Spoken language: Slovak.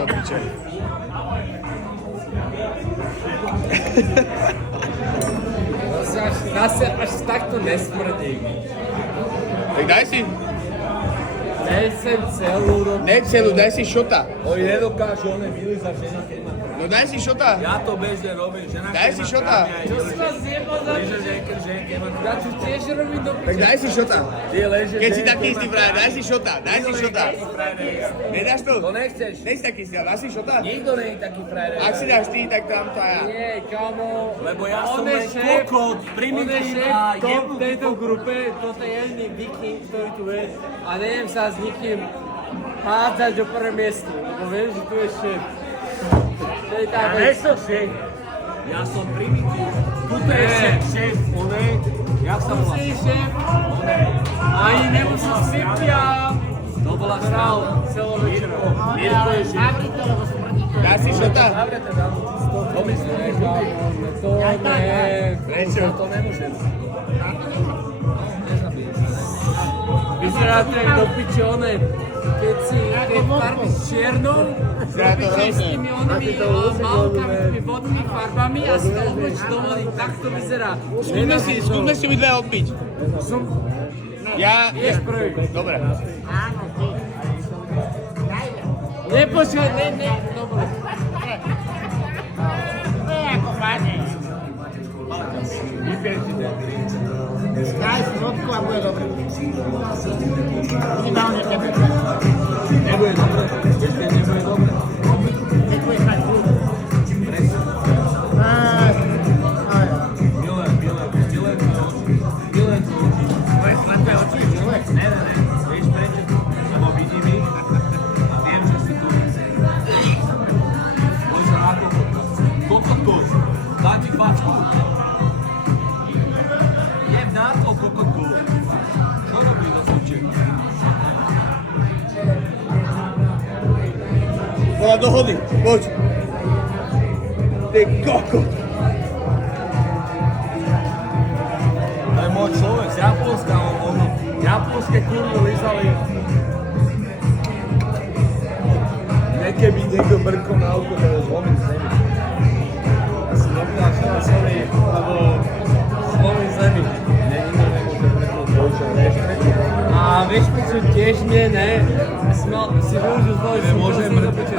do piče. Zase až takto nesmrdí. Tak daj si. Nechcem celú robiť. Ne celú, daj si šota. Oni nedokážu, on je vylízať žena, keď má No daj si šota. Ja to bežne robím, žena, Daj si šota. Čo si vás zjebal za Leže ženke, ženke, má Ja čo tiež robím do Tak piče. daj si šota. Ty leže Keď si taký istý frajer, daj si šota. Daj si šota. Nedáš to? To nechceš. Nej si taký istý, ale dáš si šota? Nikto nie je taký frajer. Ak si dáš ty, tak dám to aj ja. Nie, kamo. Lebo ja On som je len šéf- kokot, On je primitív šéf a top jebnutý tejto kokot. grupe, toto je jediný viking, ktorý tu je. A neviem sa s nikým hádzať do prvé miesto, lebo viem, že tu je šéf. To je tá vec. som šéf. Ja som primitív. Tuto je šéf, oné. Jak sa volá? Si šéf. Ani nemusím sypia. To bola Hral celou večeru. Mirko je šéf. Daj si šota. To myslím, že To ne. Prečo? to nemôžem. Vyzerá to jak do piče one. Keď farbíš čiernou, Vyzerá to obyčej s hrozne. tými onými malkami, tými vodnými farbami a si to oblečíš do vody. Tak to vyzerá. Skúsme si obidve odbiť. Som... Ja... Ješ prvý. Dobre. Nepočkaj, ne, dobre. Daj srodku a bude dobre. Minimálne tebe. Nebude dobre. Ešte nebude dobre. Keď budeš mať kľud. Milen tvoje oči. Tvoje slepé oči, miluješ. Ne. Vieš prečo? Lebo vidím ich a viem, že si tu. Poď sa na kokotko. Dám ti facku. Jeb na to, kokotko. Čo robíš do súček? Bola dohody. Poď. Ty koko. To je môj človek z Japonska. Japonské kurvy lízali. Nekeby niekto brkol na auto, to je zlomím zemi. Ja si dopláčam na sorry, lebo zlomím zemi. Nikto nemôže brkol dvojča, vieš prečo? A vieš, prečo tiež nie, ne? Si využil svoj Nemôžem súkromie do brkať. piče.